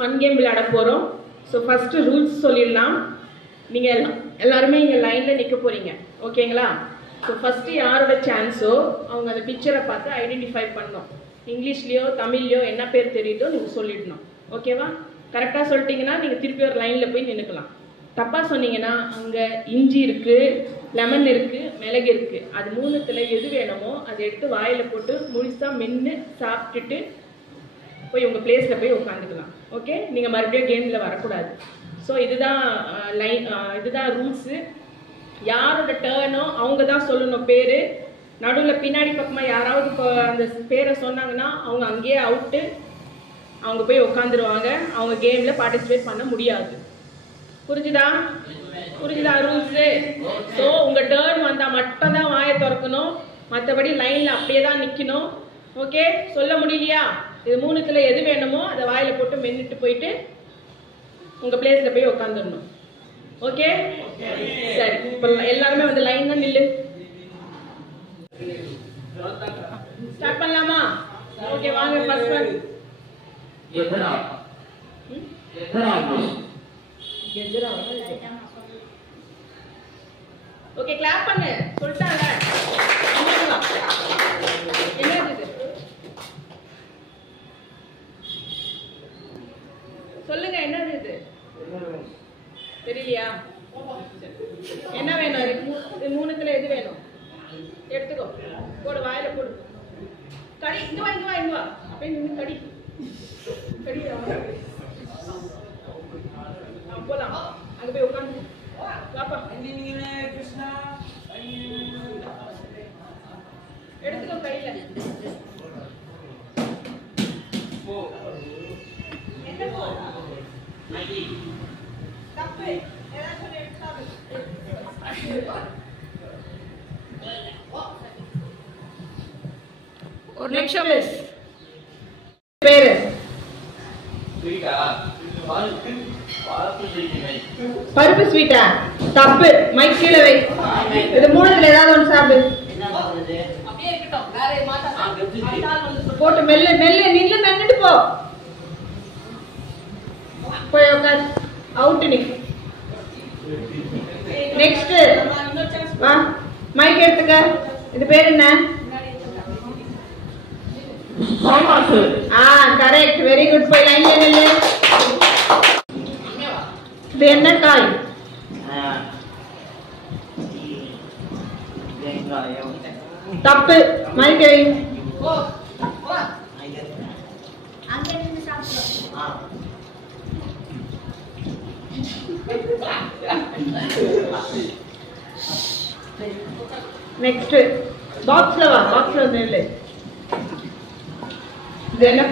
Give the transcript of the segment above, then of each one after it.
fun game விளையாட போறோம். So first rules சொல்லிடலாம். நீங்க எல்லாரும் இங்க லைன்ல நிக்க போறீங்க. ஓகேங்களா? So first யாரோட சான்ஸோ அவங்க அந்த பிக்சரை பார்த்து ஐடென்டிஃபை பண்ணனும். இங்கிலீஷ்லயோ தமிழ்லயோ என்ன பேர் தெரியுதோ நீங்க சொல்லிடணும். ஓகேவா? கரெக்ட்டா சொல்லிட்டீங்கன்னா நீங்க திருப்பி ஒரு லைன்ல போய் நின்னுக்கலாம். தப்பா சொன்னீங்கன்னா அங்க இஞ்சி இருக்கு, லெமன் இருக்கு, மிளகு இருக்கு. அது மூணுத்துல எது வேணுமோ அதை எடுத்து வாயில போட்டு முழுசா மென்னு சாப்பிட்டுட்டு போய் உங்க பிளேஸ்ல போய் உட்காந்துக்கலாம். ஓகே? நீங்க மறுபடியும் கேம்ல வரக்கூடாது. ஸோ இதுதான் ரூல்ஸ். யாரோட டர்னோ அவங்க தான் சொல்லணும் பேரு. நடுவில் பின்னாடி பக்கமா யாராவது அந்த பேரை சொன்னாங்கன்னா அவங்க அங்கேயே அவுட்டு, அவங்க போய் உட்காந்துருவாங்க. அவங்க கேம்ல பார்ட்டிசிபேட் பண்ண முடியாது. புரிஞ்சுதா ரூல்ஸ்? ஸோ உங்க டர்ன் வந்தா மட்டும் தான் வாயை திறக்கணும், மற்றபடி லைன்ல அப்படியே தான் நிக்கணும். ஓகே? சொல்ல முடியலையா? இது மூணுத்துல எது வேணுமோ அதை வாயில போட்டு மென்னுட்டு போயிட்டு உங்க பிளேஸ்ல போய் உட்காந்துடணும். ஓகே? சரி, இப்போ எல்லாருமே வந்து லைன்ல நில்லு. ஸ்டார்ட் பண்ணலாமா? ஓகே, வாங்க. ஃபர்ஸ்ட் ஒன் ஓகே, கிளாப் பண்ணு. சொல்லிட்டாங்க. என்ன இது? சொல்லுங்க, என்னது இது? தெரியலையா? என்ன வேணும்? இது மூணுத்துல எது வேணும்? எடுத்துக்கோ, போடு, வாயில போடு. கடி. இங்க வா. அப்படியே நின்று கடி. போலாம். அங்க போய் உட்காந்து பாப்பா. எடுத்துக்கோ கையில. ஒரு நிமிஷம் மிஸ். பேரு பருப்பு ஸ்வீட்டா? தப்பு. மைக் கீழே வை. இது மூணுத்துல ஏதாவது ஒன்று சாப்பிடு. போட்டு மெல்ல நின்று மென்னுட்டு போ. போய் உட்கார். அவுட் நீ. நெக்ஸ்ட் வா, மைக் எடுத்துக்க. இது பேர் என்ன? Correct, very good. போய் லைன்ல நில்லு. இது என்ன காய்? தப்பு. மைக் வை. நெக்ஸ்ட் பாக்ஸ்ல வா. பாக்ஸ்ல வந்து நில்லு. இது என்ன?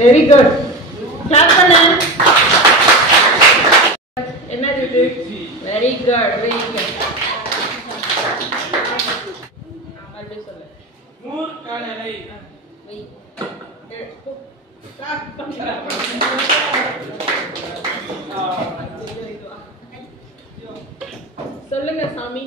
Very good. கிளாப் பண்ணு. என்னது இது? Very good. மறுபடியும் சொல்லு. மூர்க்கனலை. சொல்லுங்க சாமி.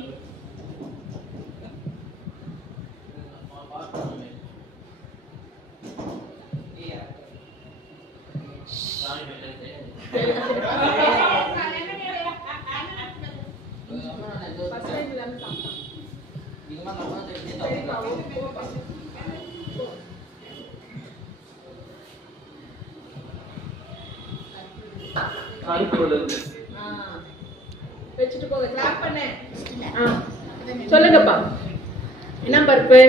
வச்சுட்டு போங்க. கிளாப் பண்ண. சொல்லுங்கப்பா, என்ன பருப்பு?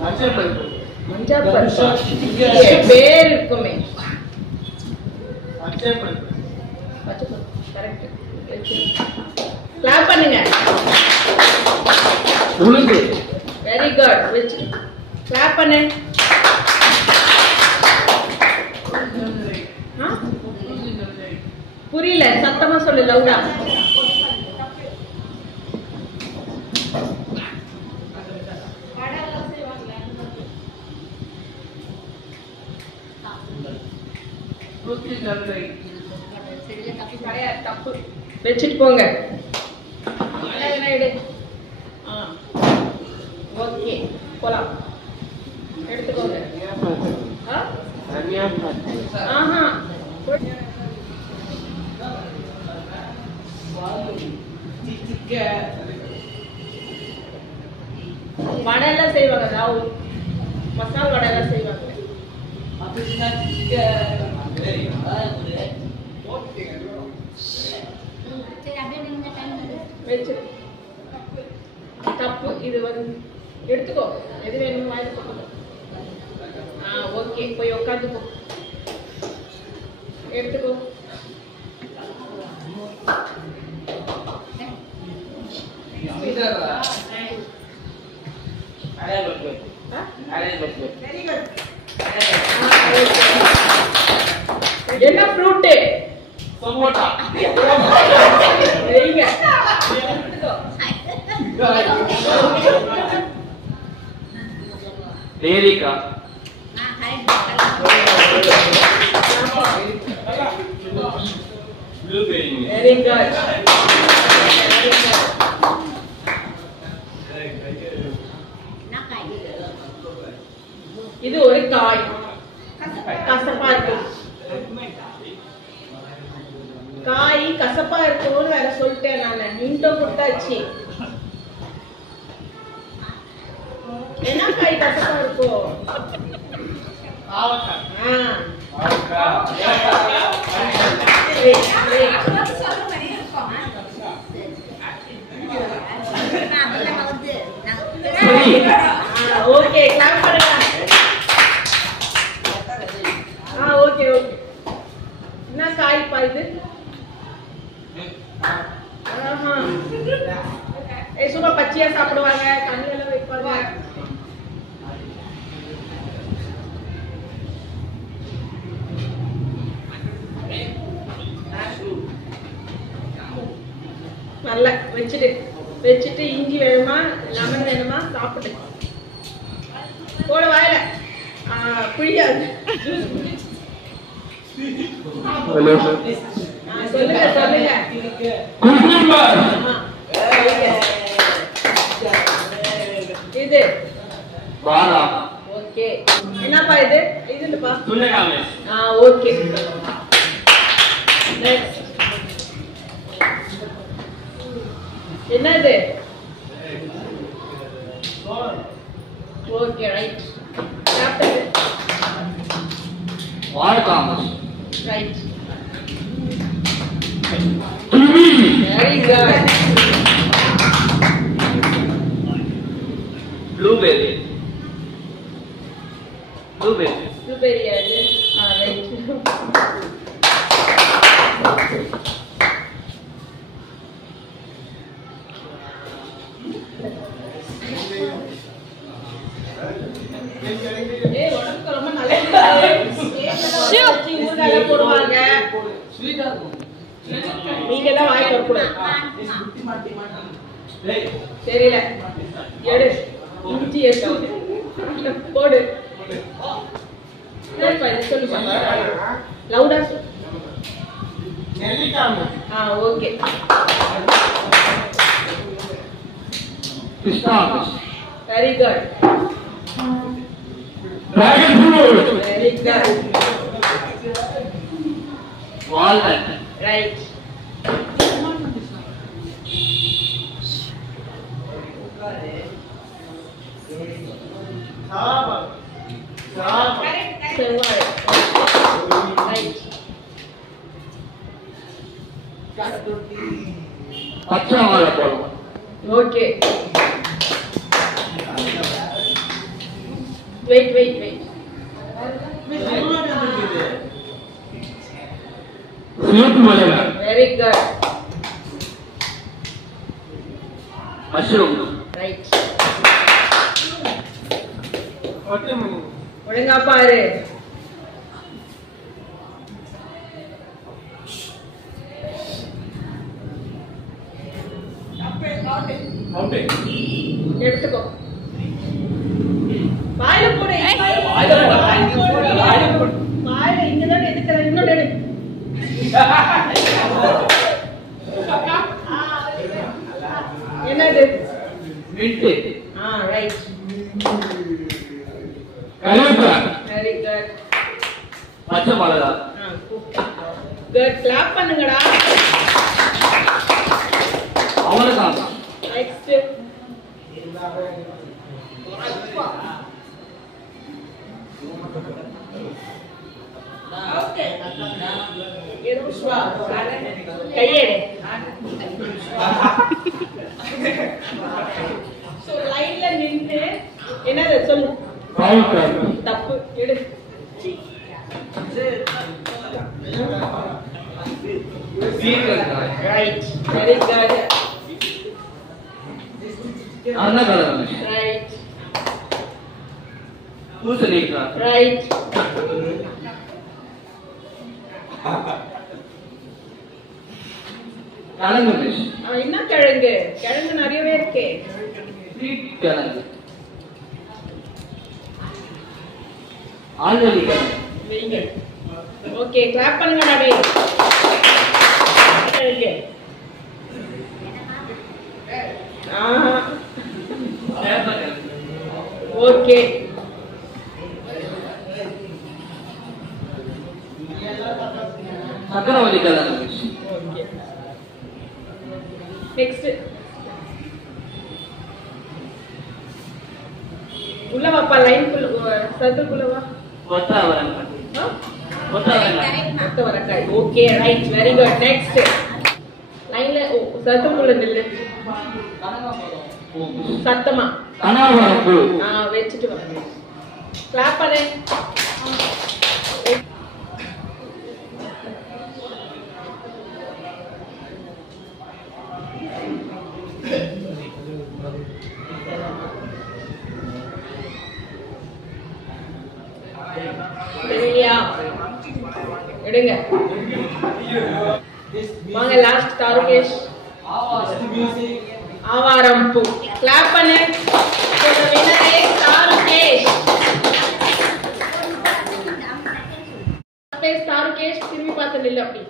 மஞ்சள் பருப்பு. பேர் இருக்குமே. கரெக்ட். கிளாப் பண்ணுங்க. உளுந்து. Very good. வெச்சு கிளாப் பண்ணு. புரியல, சத்தமா சொல்லு. லவுடா. தப்பு வச்சுட்டு போங்க. ஓகே போலாம், எடுத்துக்கோங்க. ஆஹா வடை எல்லாம் செய்வாங்க, ராவு மசால் வடை எல்லாம் செய்வாங்க. தப்பு இது வந்து எடுத்துக்கோ, எது வேணுமோ வாங்கி போட்டுக்கோ. ஓகே போய் உட்காந்துக்கோ, எடுத்துக்கோ. என்ன ஃப்ரூட்? சப்போட்டா. வெரிங்க. பேரிக்கா. ப்ளூபெர்ரி. Very good. இது ஒரு காய், கசப்பா இருக்கு. காய் கசப்பா இருக்கும்னு வேற சொல்லிட்டேன் நானு, இன்டோ கொடுத்தாச்சு. என்ன காய் கசப்பா இருக்கும்? ஓகே கிளாப் பண்ணுங்க. Okay okay. என்ன காய்ப்பா இது? சும்மா பச்சையா சாப்பிடுவாங்க, கண்ணில எல்லாம் வைப்பாங்க. நல்லா வச்சுட்டு இஞ்சி வேணுமா லெமன் வேணுமா சாப்பிட்டு போட வாயில. புரியாது. சொல்லுங்க சொல்லுங்க. இது ஓகே. என்னப்பா இது? இதுப்பா ஓகே. என்னது? Okay right. Right. Very good. Blueberry. Blueberry அது. ரைட். உடம்புக்கு ரொம்ப நல்லது. போடுவாங்க. நீங்க தான் வாய் வரக்கூடாது. தெரியல. எடு இஞ்சி எடுத்து போடு. சொல்லுப்பா லவுடா சொல்லு. Okay. Very good. Dragon fruit. Very good. Walnut. Right. செவ்வாழை. Right. பச்சை வாழைப்பழம். Okay. Wait. Very good. Mushroom. Right. ஒழுங்கா பாரு. எடுத்துக்கோ. வாயில போடு. வாயில இங்கதான் எடுக்கிற. இன்னொரு மின்ட். ரைட். கருவேப்பிலை. Very good. பச்சை மிளகா. குட். கிளாப் பண்ணுங்கடா. அவரைக்காய். நெக்ஸ்ட். ஓகே. விஷ்வா கையெடு. சோ லைன்ல நின்னு என்னது சொல்லு. தப்பு. எடு. ரைட். Very good. ரைட். பூசணிக்காய். ரைட். கிழங்கு மிஸ். என்ன கிழங்கு? கிழங்கு நிறையவே இருக்கே. கிழங்கு. ஆல்ரெடி கிழங்கு. Very good. ஓகே கிளாப் பண்ணுங்கடா டேய். கிழங்கு. ஓகே. சக்கரவள்ளி கிழங்கு மிஸ். ஓகே. நெக்ஸ்ட். உள்ள வாப்பா லைன் சர்க்கிள் குள்ள வா. கொத்தவரங்காய். கொத்தவரங்காய். Okay right. Very good. Next. லைன்ல சர்க்கிள் குள்ள நில்லு. சத்தமா. கனகாம்பரம் பூ. வெச்சிட்டு வா. கிளாப் பண்ணு. எடுங்க. வாங்க லாஸ்ட் தாருகேஷ். ஆவாரம் பூ. கிளாப் பண்ணு. So the winner is Tharukesh. Face Tharukesh திரும்பி பார்த்து நில்லு அப்படி.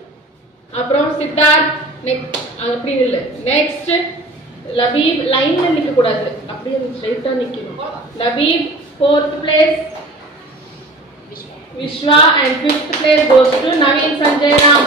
அப்புறம் சித்தார்த் நெக்ஸ்ட் அப்படி நில்லு. நெக்ஸ்ட் லபீப் லைன்ல நிக்க கூடாது. அப்படியே ஸ்ட்ரைட்டா நிக்கணும். லபீப் 4th place. Vishwa and 5th place goes to Naveen Sanjay Ram.